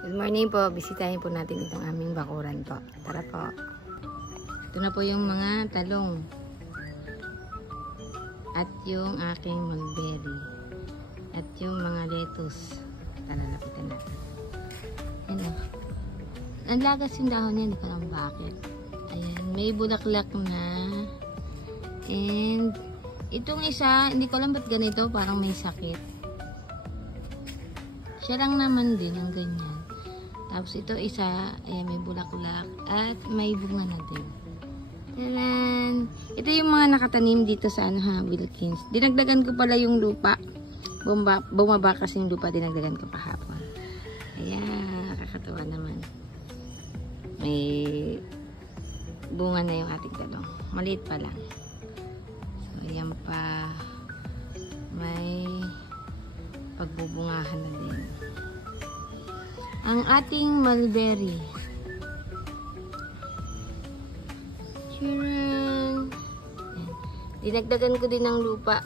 Good morning po. Bisitahin po natin itong aming bakuran po. Tara po. Ito na po yung mga talong. At yung aking mulberry. At yung mga lettuce. Tara, lapitan natin. Yan o. Ang lagas yung dahon niya. Hindi ko alam bakit. Ayan. May bulaklak na. And itong isa, hindi ko alam ba't ganito. Parang may sakit. Siya lang naman din ang ganyan. Tapos ito isa, ayan, may bulaklak at may bunga na din. Taran! Ito yung mga nakatanim dito sa Wilkins. Dinagdagan ko pala yung lupa. Bumaba kasi yung lupa, dinagdagan ko kahapon. Ayan, nakakatawa naman. May bunga na yung ating talong. Maliit pa lang. So, ayan pa. May pagbubungahan na din. Ang ating mulberry. Tcharan! Dinagdagan ko din ng lupa.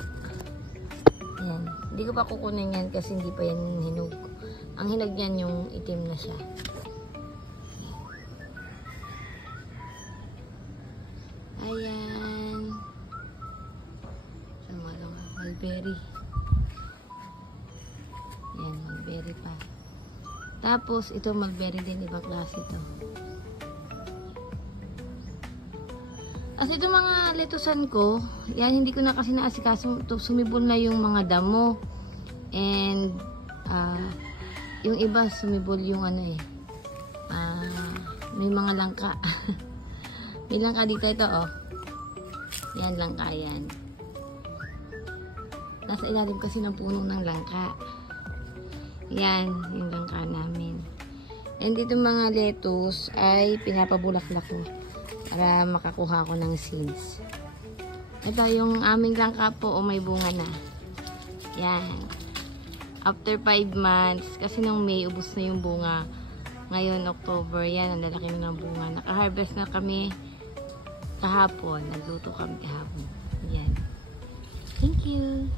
Ayan. Hindi ko pa kukunin yan kasi hindi pa yan hinog. Ang hinag yan yung itim na siya. Ayan. Sama lang. Mulberry. Ayan, mulberry pa. Tapos, ito mulberry din, ibang klase ito. As ito mga letusan ko, yan, hindi ko na kasi naasikaso, sumibol na yung mga damo. And, yung iba, sumibol yung ano eh. May mga langka. May langka dito, ito oh. Yan, langka yan. Nasa ilalim kasi ng puno ng langka. Yan, yung langka namin. And dito mga lettuce ay pinapabulaklak ko para makakuha ko ng seeds. Ito yung aming langka po o may bunga na. Yan. After 5 months, kasi nung May, ubos na yung bunga. Ngayon, October, yan, ang lalaki na ng bunga. Naka-harvest na kami kahapon. Nagluto kami kahapon. Yan. Thank you.